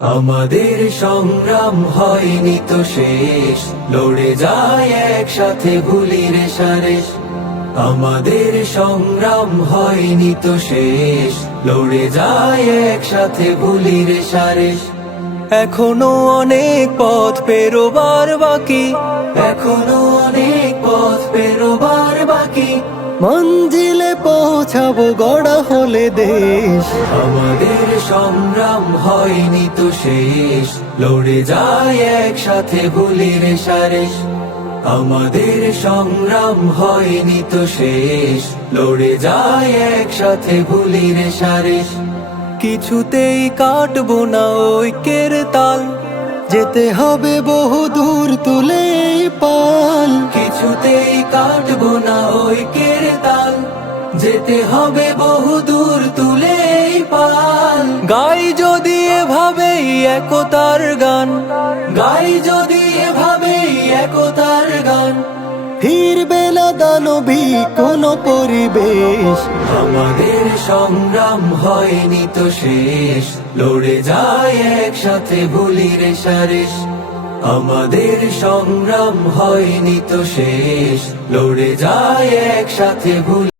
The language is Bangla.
আমাদের সংগ্রাম হয়নি তো শেষ, লড়ে যায় একসাথে ভুলি রেশারেশ। আমাদের সংগ্রাম হয়নি তো শেষ, লড়ে যায় একসাথে ভুলি রেশারেশ। এখনো অনেক পথ পেরোবার বাকি, এখনো অনেক পথ পেরোবার বাকি, মঞ্জিলে পৌঁছাবো গড়া হলে দেশ। আমাদের সংগ্রাম হয়নি তো শেষ, লড়ে যায় একসাথে ভুলি রেশারেশ। আমাদের সংগ্রাম হয়নি তো শেষ, লড়ে যায় একসাথে ভুলি রেশারেশ। কিছুতেই কাটবো না ঐক্যের তাল, যেতে হবে বহু দূর তুলে এই পাল। কিছুতেই কাটবো না ঐক্যের তাল, যেতে হবে বহু দূর তুলে এই পাল। গাই যদি এভাবেই একতার গান, গাই যদি এভাবেই একতার গান, ফিরবে না দানবী কোনো পরিবেশ। আমাদের সংগ্রাম হয়নি তো শেষ, লড়ে যায় একসাথে ভুলি রেশারেশ। আমাদের সংগ্রাম হয়নি তো শেষ, লড়ে যায় একসাথে ভুলি